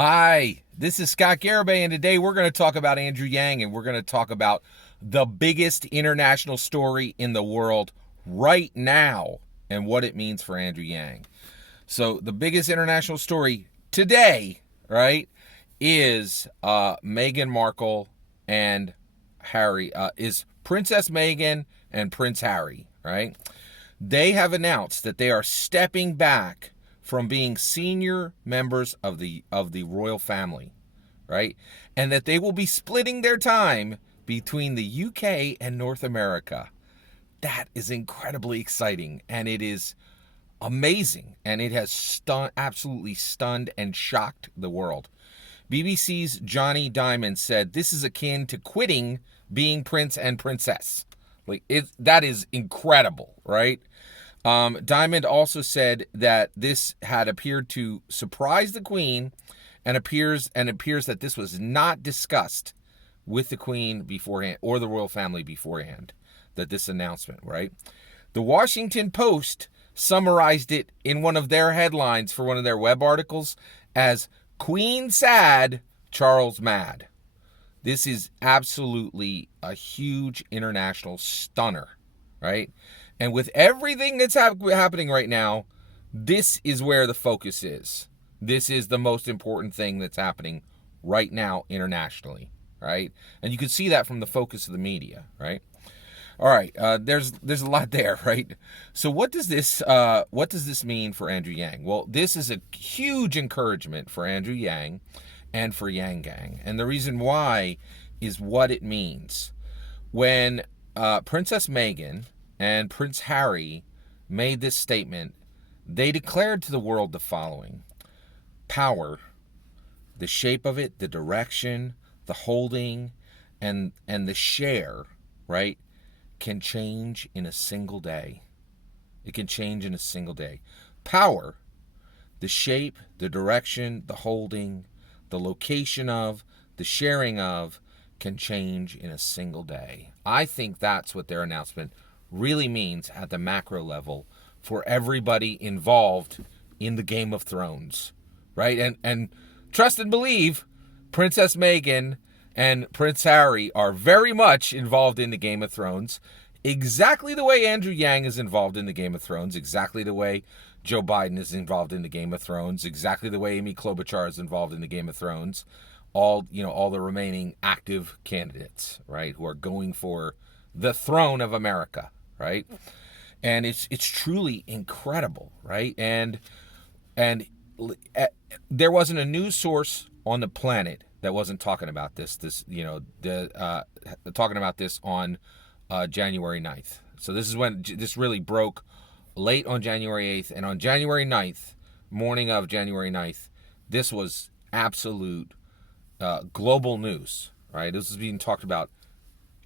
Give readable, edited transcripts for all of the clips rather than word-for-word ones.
Hi, this is Scott Garibay, and today we're going to talk about Andrew Yang, and we're going to talk about the biggest international story in the world right now and what it means for Andrew Yang. So, the biggest international story today, right, is Meghan Markle and Harry, is Princess Meghan and Prince Harry, right? They have announced that they are stepping back from being senior members of the royal family, right? And that they will be splitting their time between the UK and North America. That is incredibly exciting, and it is amazing, and it has absolutely stunned and shocked the world. BBC's Johnny Diamond said this is akin to quitting being prince and princess. That is incredible, right? Diamond also said that this had appeared to surprise the Queen, and appears that this was not discussed with the Queen beforehand or the royal family beforehand. That this announcement, right? The Washington Post summarized it in one of their headlines for one of their web articles as "Queen sad, Charles mad." This is absolutely a huge international stunner, right? And with everything that's happening right now, this is where the focus is. This is the most important thing that's happening right now internationally, right? And you can see that from the focus of the media, right? All right, there's a lot there, right? So what does this mean for Andrew Yang? Well, this is a huge encouragement for Andrew Yang and for Yang Gang, and the reason why is what it means. When Princess Meghan and Prince Harry made this statement, they declared to the world the following: power, the shape of it, the direction, the holding, and the share, right, can change in a single day. It can change in a single day. Power, the shape, the direction, the holding, the location of, the sharing of, can change in a single day. I think that's what their announcement really means at the macro level for everybody involved in the Game of Thrones, right? And trust and believe, Princess Meghan and Prince Harry are very much involved in the Game of Thrones, exactly the way Andrew Yang is involved in the Game of Thrones, exactly the way Joe Biden is involved in the Game of Thrones, exactly the way Amy Klobuchar is involved in the Game of Thrones. All the remaining active candidates, right, who are going for the throne of America, right? And it's truly incredible, right? And there wasn't a news source on the planet that wasn't talking about this. Talking about this on January 9th. So this is when this really broke late on January 8th, and on January 9th, morning of January 9th, this was absolute global news, right? This is being talked about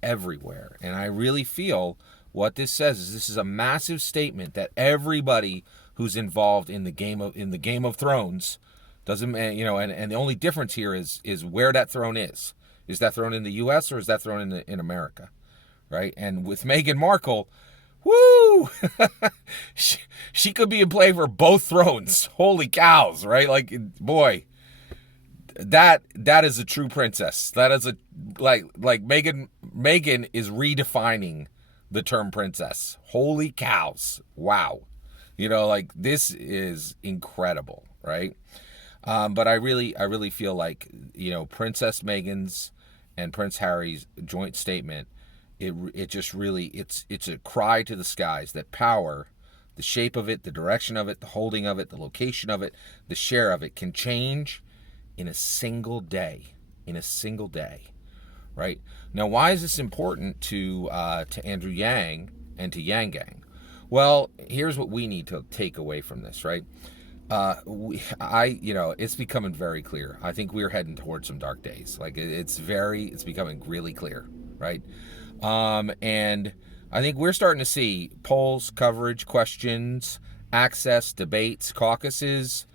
everywhere, and I really feel what this says is this is a massive statement that everybody who's involved in the Game of Thrones doesn't, and the only difference here is where that throne is. Is that throne in the U.S. or is that throne in America, right? And with Meghan Markle, woo, she could be in play for both thrones. Holy cows, right? Like, boy, that is a true princess. That is a like Meghan is redefining the term princess. Holy cows. Wow. This is incredible, right? But I really feel like, Princess Meghan's and Prince Harry's joint statement, it just really, it's a cry to the skies that power, the shape of it, the direction of it, the holding of it, the location of it, the share of it can change in a single day. Right? Now, why is this important to Andrew Yang and to Yang Gang? Well, here's what we need to take away from this, right? It's becoming very clear. I think we're heading towards some dark days. It's becoming really clear, right? And I think we're starting to see polls, coverage, questions, access, debates, caucuses.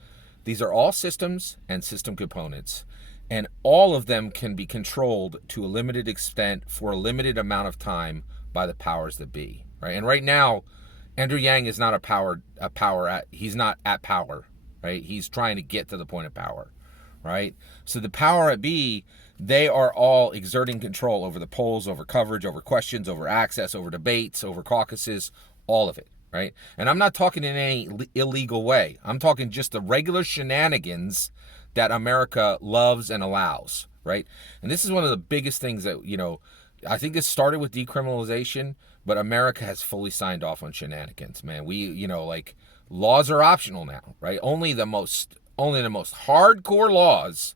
These are all systems and system components, and all of them can be controlled to a limited extent for a limited amount of time by the powers that be, right? And right now, Andrew Yang is not he's not at power, right? He's trying to get to the point of power, right? So the power at B, they are all exerting control over the polls, over coverage, over questions, over access, over debates, over caucuses, all of it, right? And I'm not talking in any illegal way. I'm talking just the regular shenanigans that America loves and allows, right? And this is one of the biggest things that, I think this started with decriminalization, but America has fully signed off on shenanigans, man. Like laws are optional now, right? Only the most hardcore laws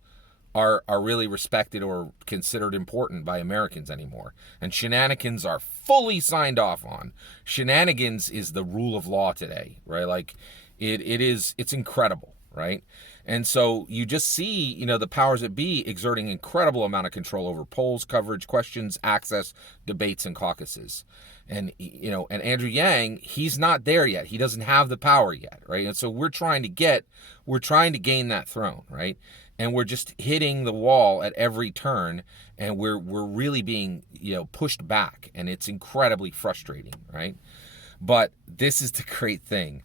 are really respected or considered important by Americans anymore. And shenanigans are fully signed off on. Shenanigans is the rule of law today, right? Like it's incredible, right? And so you just see, the powers that be exerting incredible amount of control over polls, coverage, questions, access, debates, and caucuses. And, and Andrew Yang, he's not there yet. He doesn't have the power yet, right? And so we're trying to gain that throne, right? And we're just hitting the wall at every turn, and we're really being, pushed back, and it's incredibly frustrating, right? But this is the great thing.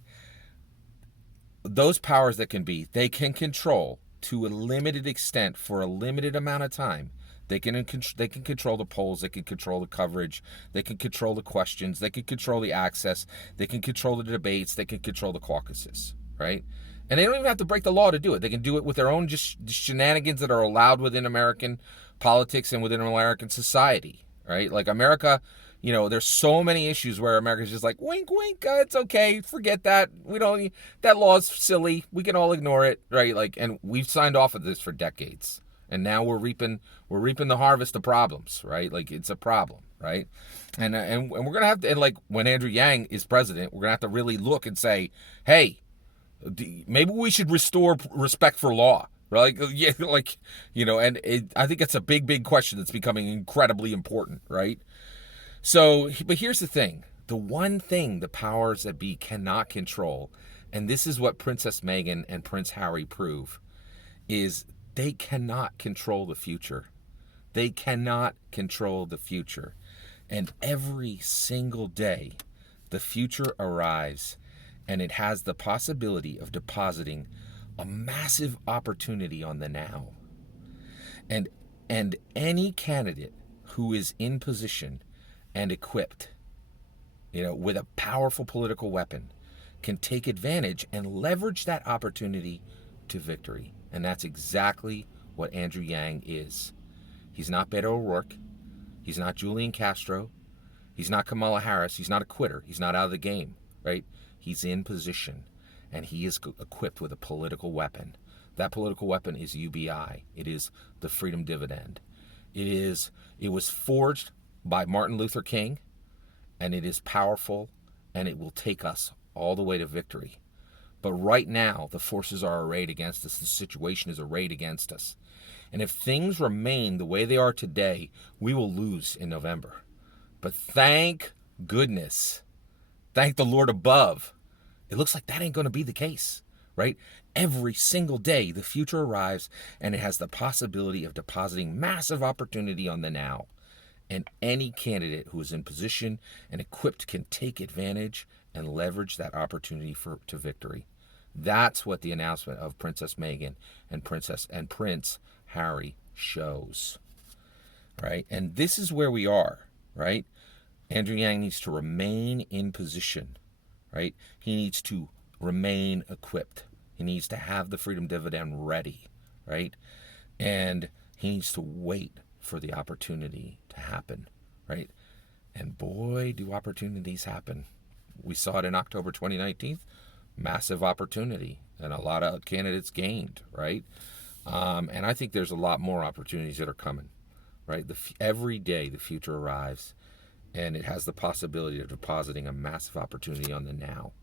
Those powers that they can control to a limited extent for a limited amount of time. They can control the polls, they can control the coverage, they can control the questions, they can control the access, they can control the debates, they can control the caucuses, right? And they don't even have to break the law to do it. They can do it with their own just shenanigans that are allowed within American politics and within American society, right? Like America, there's so many issues where America's just like, wink, wink, it's okay, forget that. That law's silly. We can all ignore it, right? Like, and we've signed off of this for decades. And now we're reaping the harvest of problems, right? Like it's a problem, right? And we're going to have to, and like when Andrew Yang is president, we're going to have to really look and say, hey, maybe we should restore respect for law, right? Yeah, I think it's a big question that's becoming incredibly important, right? So, but here's the thing. The one thing the powers that be cannot control, and this is what Princess Meghan and Prince Harry prove, is they cannot control the future. They cannot control the future. And every single day, the future arrives, and it has the possibility of depositing a massive opportunity on the now. And any candidate who is in position and equipped, with a powerful political weapon, can take advantage and leverage that opportunity to victory. And that's exactly what Andrew Yang is. He's not Beto O'Rourke. He's not Julian Castro. He's not Kamala Harris. He's not a quitter. He's not out of the game, right? He's in position, and he is equipped with a political weapon. That political weapon is UBI. It is the freedom dividend. It was forged by Martin Luther King, and it is powerful, and it will take us all the way to victory. But right now, the forces are arrayed against us. The situation is arrayed against us. And if things remain the way they are today, we will lose in November. But thank goodness, thank the Lord above, it looks like that ain't going to be the case, right? Every single day, the future arrives, and it has the possibility of depositing massive opportunity on the now. And any candidate who is in position and equipped can take advantage and leverage that opportunity to victory. That's what the announcement of Princess Meghan and Prince Harry shows, right? And this is where we are, right? Andrew Yang needs to remain in position, right? He needs to remain equipped. He needs to have the freedom dividend ready, right? And he needs to wait for the opportunity to happen, right? And boy, do opportunities happen. We saw it in October 2019, massive opportunity, and a lot of candidates gained, right? And I think there's a lot more opportunities that are coming, right? Every day the future arrives, and it has the possibility of depositing a massive opportunity on the now.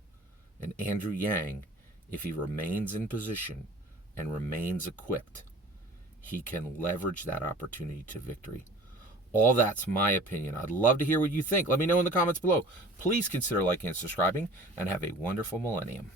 And Andrew Yang, if he remains in position and remains equipped, he can leverage that opportunity to victory. All that's my opinion. I'd love to hear what you think. Let me know in the comments below. Please consider liking and subscribing, and have a wonderful millennium.